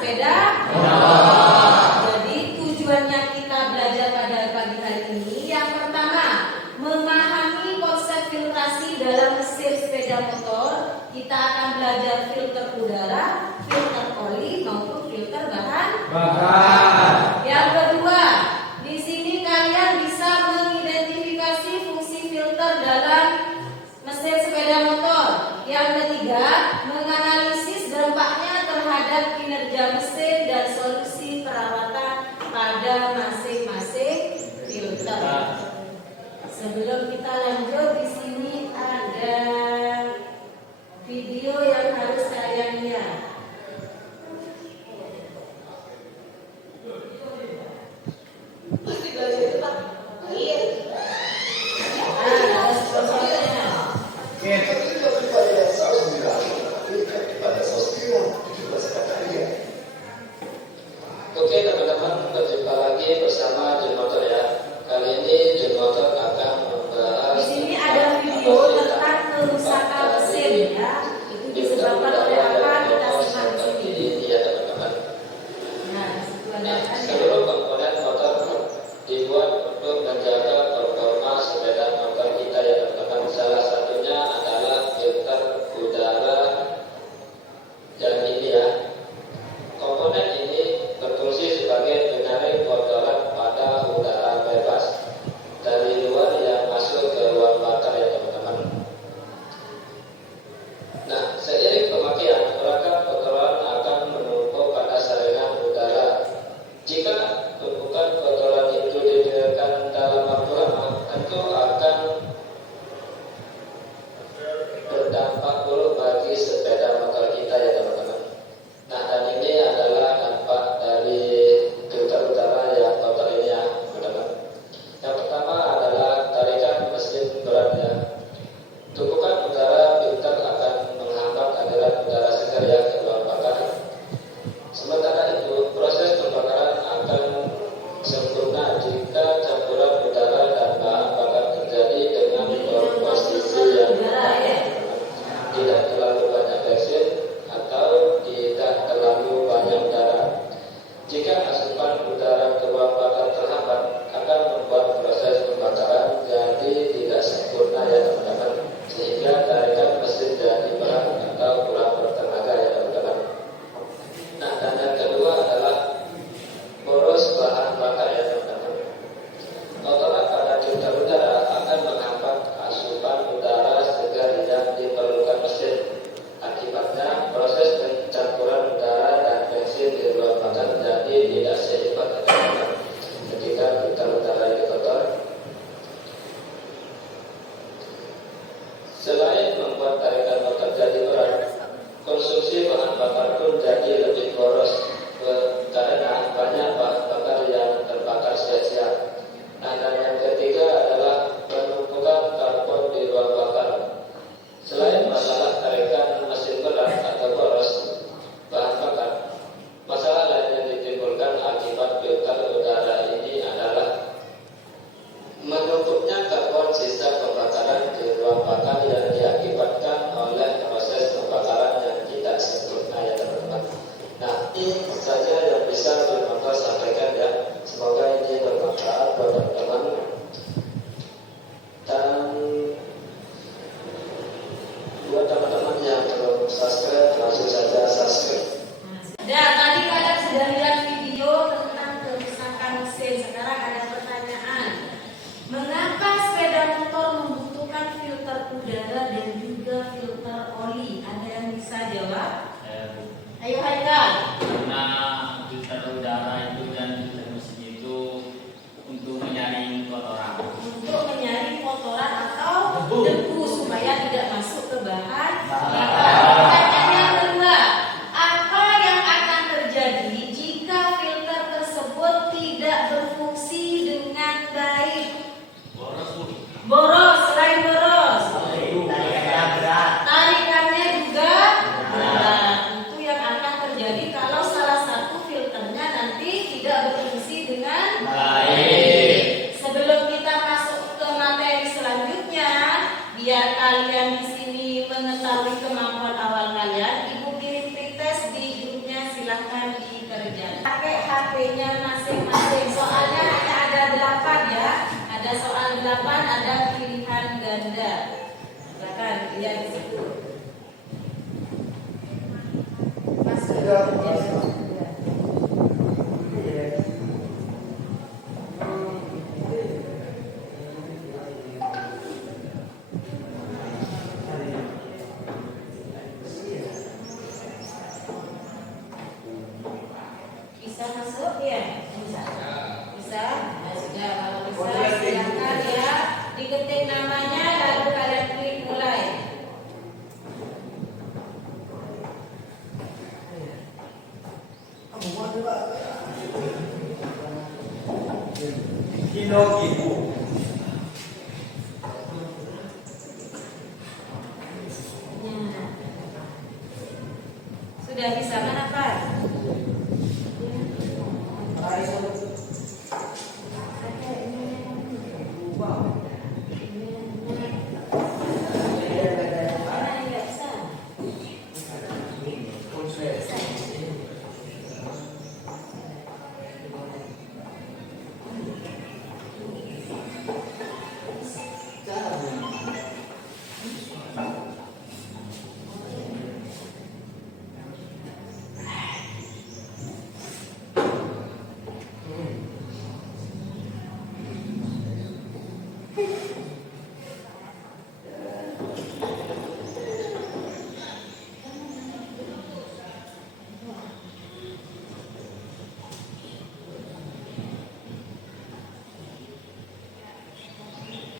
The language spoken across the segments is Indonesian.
sepeda. Jadi tujuannya kita belajar pada pagi hari ini yang pertama, memahami konsep filtrasi dalam mesin sepeda motor. Kita akan belajar filter udara, filter oli maupun filter bahan bakar. Yang kedua, di sini kalian bisa mengidentifikasi fungsi filter dalam mesin sepeda motor. Yang ketiga, menganalisis dampaknya terhadap kinerja mesin dan solusi perawatan pada masing-masing filter. Sebelum kita lanjut, di sini ada video yang harus kalian lihat. Oke teman-teman, berjumpa lagi bersama Jun Motor ya. Kali ini Jun Motor akan membahas. Di sini ada video tentang kerusakan mesin ya. Itu disebabkan oleh apa? Kita simak di sini. Iya teman-teman. Nah, di situ ada Nah, seluruh komponen motor dibuat untuk menjaga performa sepeda motor kita ya teman-teman. Salah satunya adalah filter udara dan ini ya. Komponen ini berfungsi sebagai penyaring kotoran pada udara bebas dari luar yang masuk ke ruang bakar ya teman-teman. Nah, seiring pemakaian, perangkat kotoran akan menumpuk pada saringan udara. Jika tumpukan kotoran itu dibiarkan dalam waktu lama, tentu akan berdampak buruk bagi sepeda motor kita ya teman-teman. Nah, dan ini adalah dampak dari filter udara yang kotor ini ya teman-teman. Yang pertama adalah tarikan mesin berat ya. Tumpukan udara filter akan menghambat aliran udara segar ya ke ruang bakar. Sementara itu, proses pembakaran akan sempurna jika campuran udara dan bahan bakar terjadi dengan komposisi yang tidak terlalu banyak bensin atau tidak terlalu banyak udara. Jika asupan udara ke ruang bakar terhambat, akan membuat proses pembakaran jadi tidak sempurna ya teman-teman, sehingga tarikan mesin jadi berat atau kurang bertenaga ya teman-teman. Nah, dan yang kedua adalah boros bahan bakar ya teman-teman. Kotoran pada filter udara akan menghambat asupan udara segar yang diperlukan mesin. Akibatnya proses pencampuran udara dan bensin di ruang bakar jadi tidak seimbang ya teman-teman. Ketika filter udara ini kotor, selain membuat tarikan motor jadi berat, konsumsi bahan bakar pun jadi lebih boros karena banyak bahan bakar yang terbakar sia-sia. Nah, dan yang ketiga adalah penumpukan karbon di ruang bakar. Selain masalah tarikan mesin berat atau boros bahan bakar, masalah lain yang ditimbulkan akibat filter udara ini adalah menumpuknya karbon sisa pembakaran di ruang bakar yang diakibatkan oleh proses pembakaran yang tidak sempurna ya teman-teman. Nah, ini saja yang bisa Motor sampaikan ya. Semoga ini bermanfaat buat teman-teman. Dan buat teman-teman yang belum subscribe, langsung saja subscribe. Dan tadi kalian sudah lihat video tentang kerusakan mesin. Sekarang ada pertanyaan. Mengapa sepeda motor membutuhkan filter udara dan juga filter oli? Ada yang bisa jawab? Ayo Haikal. Karena filter udara itu dan filter mesin itu untuk menyaring HP-nya masing-masing. Soalnya hanya ada 8 ya. Ada soal 8, ada pilihan ganda. Silakan lihat di situ. Masih ada. Bisa masuk ya? Bisa. Bisa? Nah, sudah. Kalau bisa silakan ya. Diketik namanya lalu kalian klik mulai. Kinokibu. Nah. Sudah bisa mana Pak?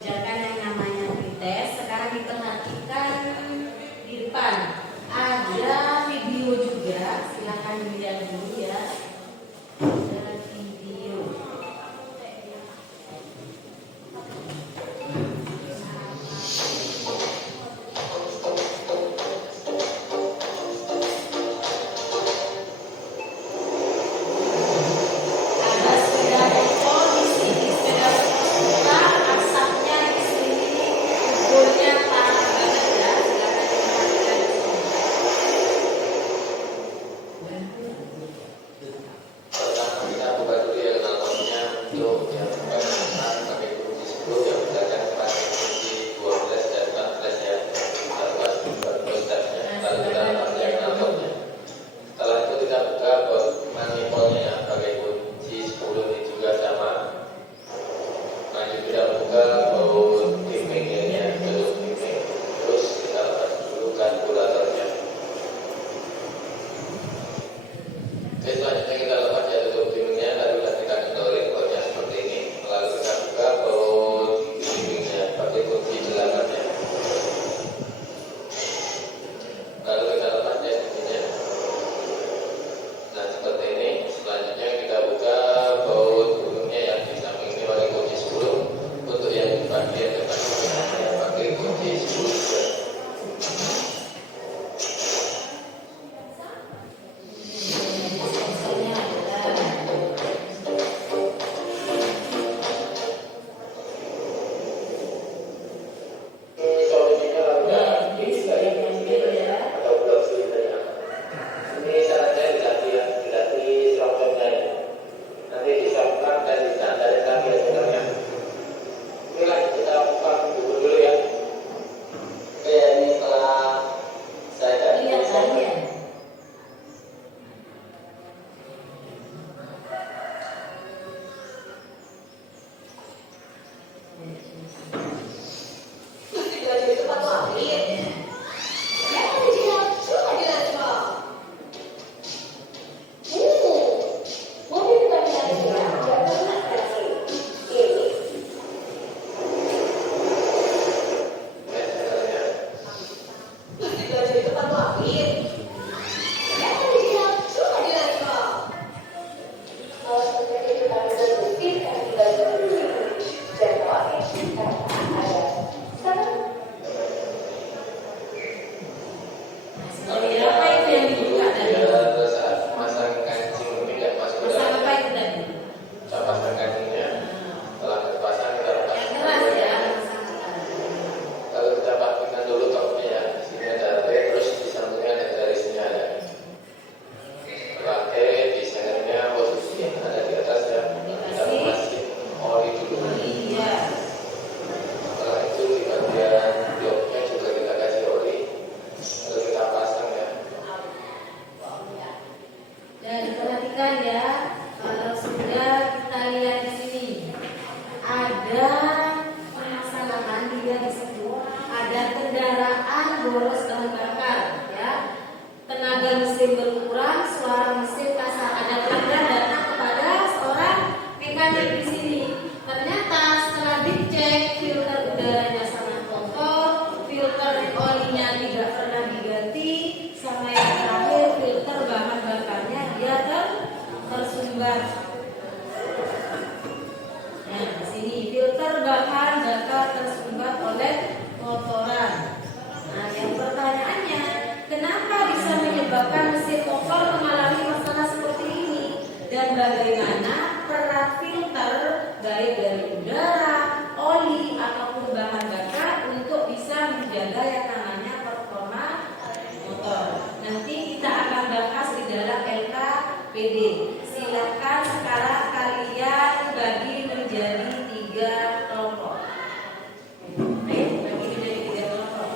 Kerjakan yang namanya pretest. Sekarang diperhatikan di depan ada video juga. Silakan dilihat dulu ya. Ada video. Ada sepeda motor di sini, sepeda motor asapnya di sini, kuburnya parah banget ya. Silakan diperhatikan di sini. Pertama kita buka dulu ya knalpotnya untuk yang pertama pakai kunci 10, yang belakang pakai kunci 12 dan 14 ya. Kita buka dulu stepnya, lalu kita lepas ya knalpotnya. Setelah itu kita buka manifoldnya ya, pakai kunci 10 ini juga sama. Lanjut kita buka baut timingnya ya, tutup timing. Terus kita lepas dulu kalkulatornya. Oke, selanjutnya kita lepas ya tutup timingnya, lalu kita kendorin bautnya seperti ini. Lalu kita buka baut timingnya pakai kunci 8 ya. Lalu kita lepas ya timingnya. Nah seperti ini. Selanjutnya kita buka baut burungnya yang di samping ini pakai kunci 10. Untuk yang di bagian depan ya, pakai kunci 10 juga. Sensornya Dan perhatikan ya, kalau sudah kita lihat di sini ada permasalahan dia di situ, ada kendaraan boros bahan bakar, ya. Tenaga mesin berkurang, suara mesin kasar, ada pelanggan datang kepada seorang mekanik di sini. Ternyata setelah dicek filter udaranya sangat kotor, filter olinya tidak pernah diganti, sama yang terakhir filter bahan bakarnya dia tersumbat. Nah, di sini filter bahan bakar tersumbat oleh kotoran. Nah, yang pertanyaannya, kenapa bisa menyebabkan mesin motor mengalami masalah seperti ini? Dan bagaimana peran filter baik dari udara, oli ataupun bahan bakar untuk bisa menjaga yang namanya performa motor? Nanti kita akan bahas di dalam LKPD. Silakan sekarang kalian bagi menjadi 3 kelompok. Baik, bagi menjadi 3 kelompok.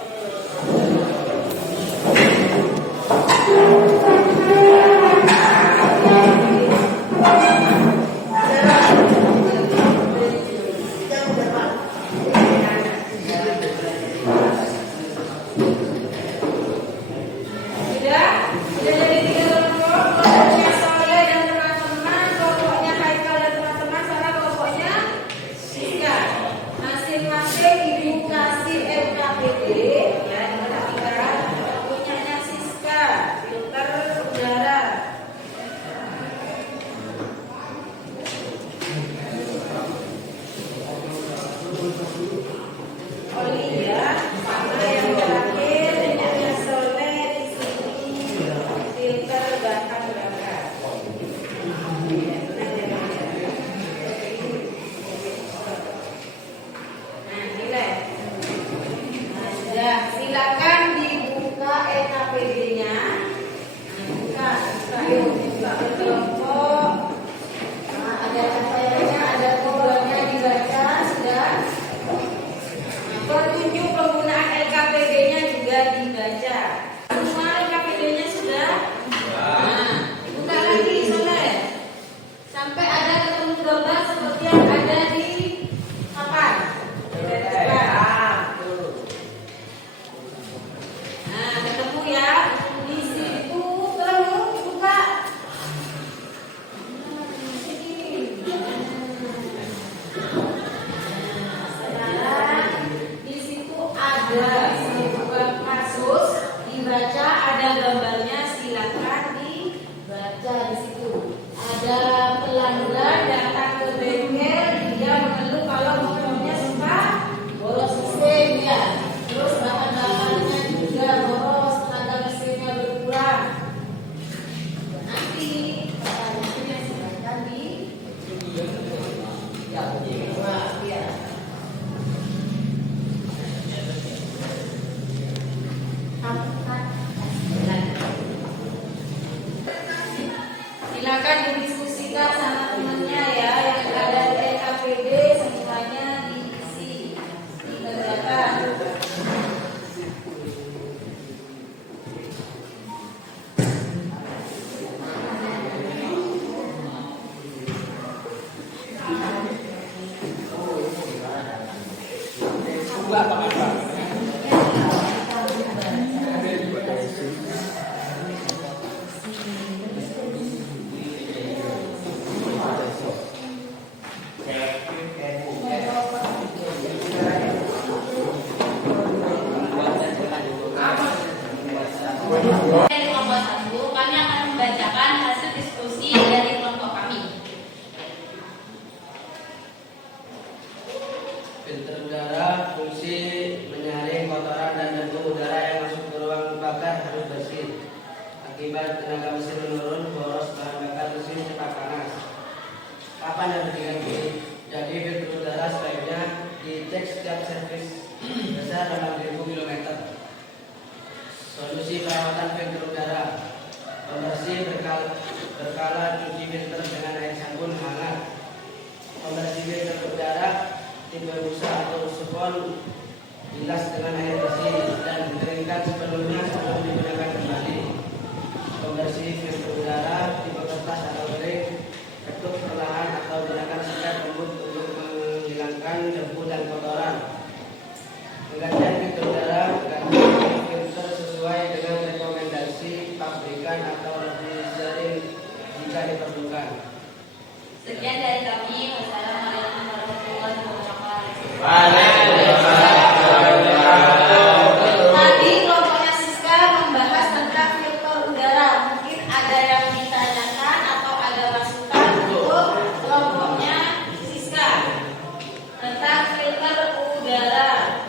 Sudah jadi 3 kelompok. Kelompoknya Soleh dan teman-teman, kelompoknya Haikal dan teman-teman, sama kelompoknya Siska. Masing-masing ibu kasih LKPD, ya, diperhatikan. Punyanya Siska, filter udara. Oli ya, sama yang terakhir punyanya Soleh di sini, filter bahan bakar. Nah, nilai. Nah, sudah, silakan dibuka LKPD-nya. Nah, buka, yuk, buka kelompok. Nah, ada capaiannya, ada programnya dibaca, sudah. Petunjuk penggunaan LKPD-nya juga dibaca. Semua LKPD-nya sudah? Nah, buka lagi Soleh. Sampai ada ketemu gambar seperti yang ada di papan. Nah, ketemu ya. Di situ terus buka. Sekarang di situ ada sebuah kasus dibaca, ada gambarnya, silakan dibaca di situ. Ada pelanggan datang ke bengkel, dia mengeluh kalau motornya suka boros mesin ya. Terus bahan bakarnya juga boros, tenaga mesinnya berkurang. Nanti pertanyaannya silakan di ya. Silakan didiskusikan sama temannya ya, yang ada di LKPD semuanya diisi, dikerjakan. Dari kelompok 1, kami akan membacakan hasil diskusi dari kelompok kami. Filter udara fungsi menyaring kotoran dan debu udara yang masuk ke ruang bakar harus bersih. Akibat tenaga mesin menurun, boros bahan bakar mesin cepat panas. Kapan harus diganti? Jadi filter udara sebaiknya dicek setiap servis besar 8.000 km. Solusi perawatan filter udara: pembersih berkala cuci filter dengan air sabun hangat. Pembersih filter udara tipe busa atau sifon, bilas dengan air bersih dan keringkan sepenuhnya sebelum digunakan kembali. Pembersih filter udara tipe jika diperlukan. Sekian dari kami. Wassalamualaikum warahmatullahi wabarakatuh. Tadi kelompoknya Siska membahas tentang filter udara. Mungkin ada yang ditanyakan atau ada masukan untuk kelompoknya Siska tentang filter udara.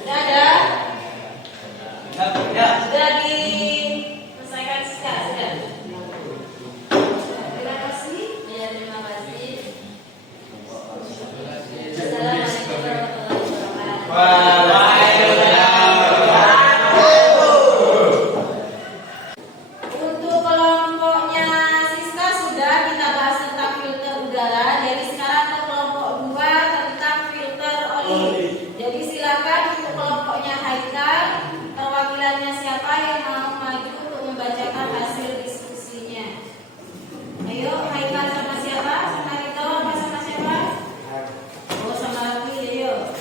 Sudah ada? Sudah diselesaikan Siska? Sudah. Terima kasih. Ya, terima kasih. Terima kasih. Assalamualaikum warahmatullahi Untuk kelompoknya Siska sudah kita bahas tentang filter udara. Jadi sekarang ke kelompok 2 tentang filter oli. Jadi silakan untuk kelompoknya Haikal, perwakilannya siapa yang mau maju untuk membacakan hasil diskusinya? Ayo Haikal sama siapa? Sama Rito apa sama siapa? Oh sama Raffi, ayo.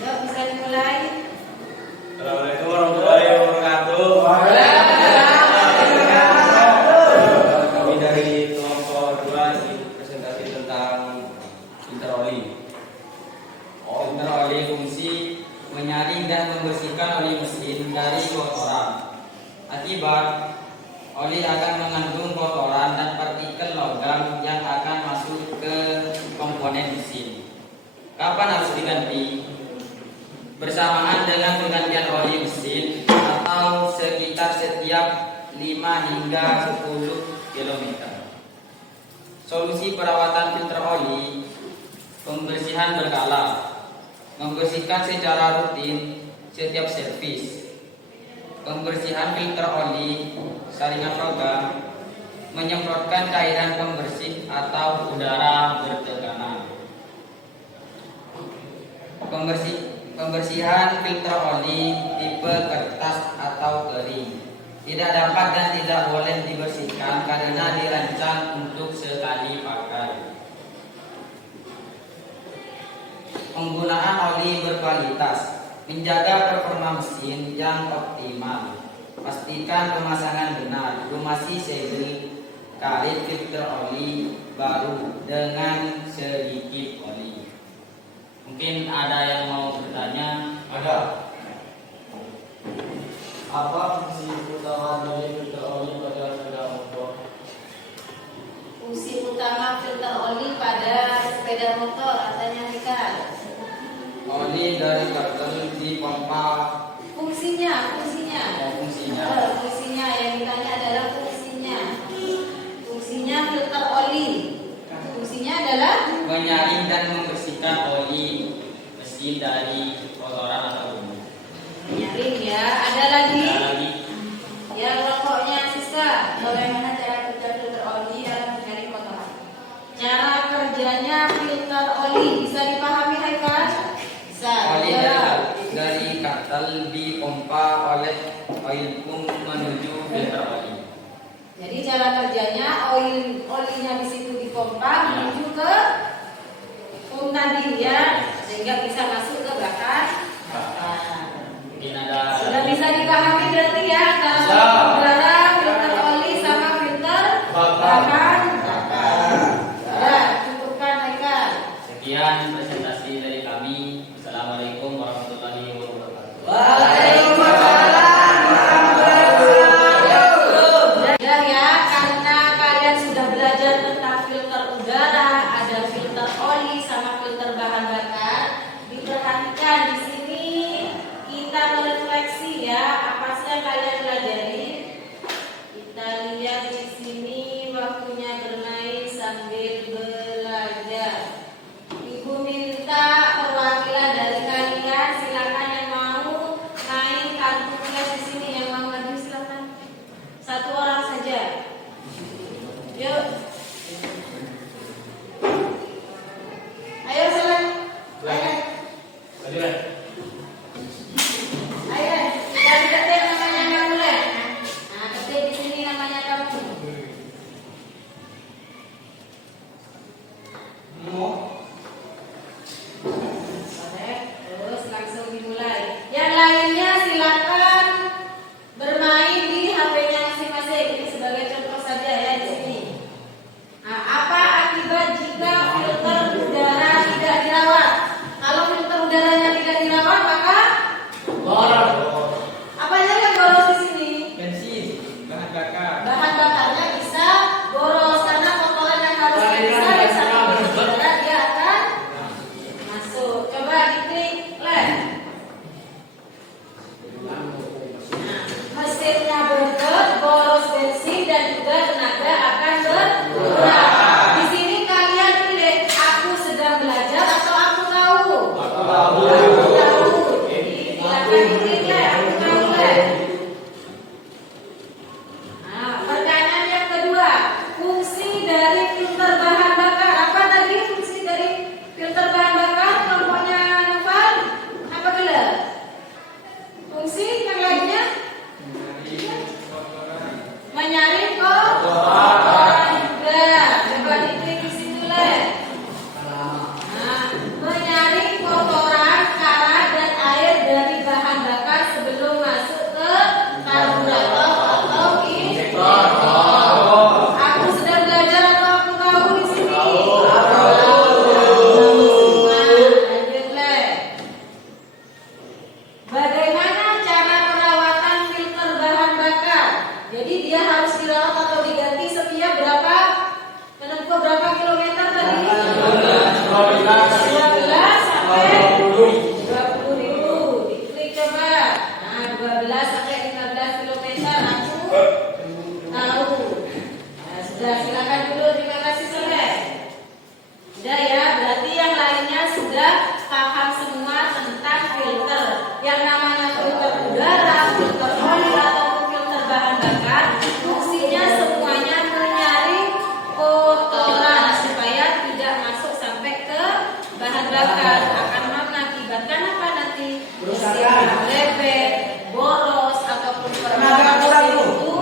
Yuk bisa dimulai. Assalamualaikum warahmatullahi wabarakatuh. Kami dari kelompok 2 ini presentasi tentang filter oli. Filter oli fungsi menyaring dan membersihkan oli mesin dari kotoran. Akibat oli akan mengandung kotoran dan partikel logam yang akan masuk ke komponen mesin. Kapan harus diganti? Bersamaan dengan penggantian oli mesin atau sekitar setiap 5 hingga 10 km. Solusi perawatan filter oli: pembersihan berkala, membersihkan secara rutin setiap servis, pembersihan filter oli, saringan logam, menyemprotkan cairan pembersih atau udara bertekanan. Pembersihan filter oli tipe kertas atau kering tidak dapat dan tidak boleh dibersihkan karena dirancang untuk sekali pakai. Penggunaan oli berkualitas, menjaga performa mesin yang optimal. Pastikan pemasangan benar, lumasi segel karet filter oli baru dengan sedikit oli. Mungkin ada yang mau bertanya? Ada. Apa fungsi utama dari filter oli pada sepeda motor? Fungsi utama filter oli pada sepeda motor katanya Haikal. Oli dari kartel dipompa. Fungsinya. Fungsinya Fungsinya yang ditanya adalah fungsinya. Fungsinya filter oli. Fungsinya adalah menyaring dan membersihkan oli mesin dari kotoran atau bumbu. menyaring ya. Ada lagi? Ada lagi? Ya kelompoknya Siska. Bagaimana cara kerja filter oli dalam menyaring kotoran? Cara kerjanya filter oli bisa dipahami Haikal? Bisa. Oli Ya. dari kartel dipompa oleh oil pump menuju filter oli. Jadi cara kerjanya olinya di situ dipompa menuju ke pump tadi ya, sehingga bisa masuk ke belakang. Mungkin ada Sudah bisa dipahami berarti ya antara Bisa. filter udara, filter oli sama filter bahan bakar. Ya, cukupkan Haikal. sekian presentasi dari kami. Assalamualaikum warahmatullahi wabarakatuh. Sudah ya, karena kalian sudah belajar tentang filter udara, ada filter oli sama filter bahan bakar. Diperhatikan di sini kita merefleksi ya, apa sih yang kalian pelajari? Kita lihat di sini waktunya bermain sambil belajar. Ibu minta perwakilan dari kalian, silakan yang mau main kartu tulis di sini, yang mau maju silakan. Satu orang saja. Yuk. Ayo silakan. Ayo. Ayo. Dari ketik namanya kamu deh. Nah, ketik di sini namanya kamu. Boleh. Terus langsung dimulai. tidak dirawat maka Boros. apa aja yang boros di sini? Bensin, bahan bakar. Bahan bakarnya bisa boros karena kotoran yang harus dipisah di satu udara dia akan masuk. Coba diklik left. Nah, mesinnya bergerak, boros bensin dan juga tenaga akan berkurang. Di sini kalian pilih aku sedang belajar atau aku tahu. Aku tahu. Aku tahu. Jadi silakan diklik left. Aku tahu left. Nah, pertanyaan yang kedua, fungsi dari filter bahan bakar. Apa tadi fungsi dari filter bahan bakar? Kelompoknya Noval? Apa gila? Fungsi yang lainnya? Menyaring kotoran juga. Coba diklik di situ leh. Nah, menyaring kotoran, karat dan air dari bahan bakar sebelum masuk ke karburator atau injektor. Aku sedang belajar atau aku tahu di sini? Lanjut leh. Bagaimana cara perawatan filter bahan bakar? Jadi dia harus dirawat atau diganti setiap berapa? Menempuh berapa kilometer tadi? 12 sampai 20.000. Diklik coba. Nah, 12 sampai 15 kilometer aku tahu. Nah, sudah silakan dulu. Terima kasih Soleh. Sudah ya, berarti yang lainnya sudah paham semua tentang filter. Yang namanya filter udara, filter oli ataupun filter bahan bakar, fungsinya semuanya menyaring kotoran supaya tidak masuk sampai ke bahan bakar. Akan mengakibatkan apa nanti? Mesin lepek, boros ataupun performa mesin itu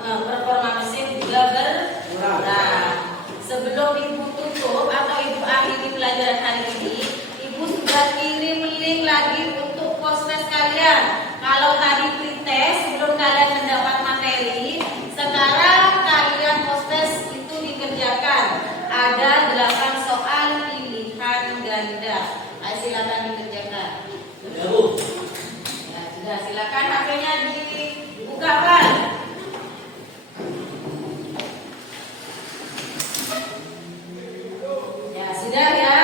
performa mesin juga berkurang. Sebelum ibu tutup atau ibu akhiri pelajaran hari ini, ibu sudah kirim link lagi untuk post-test kalian. Kalau tadi pretest sebelum kalian mendapat materi, sekarang kalian post-test itu dikerjakan. Ada 8 soal pilihan ganda. Ayo silakan dikerjakan. Ya, sudah silakan HP-nya dibuka Pak. Ya sudah ya.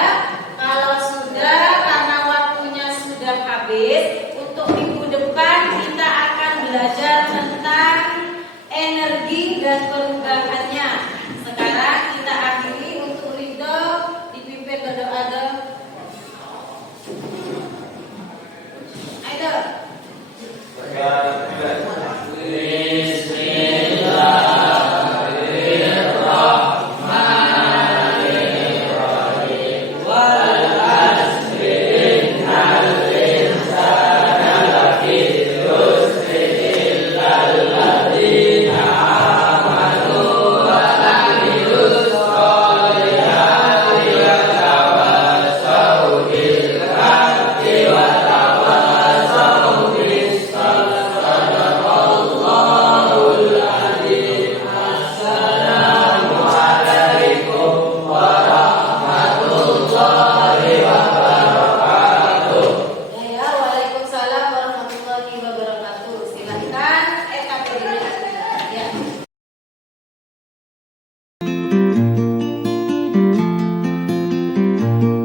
Kalau sudah karena waktunya sudah habis, untuk minggu depan kita akan belajar tentang energi dan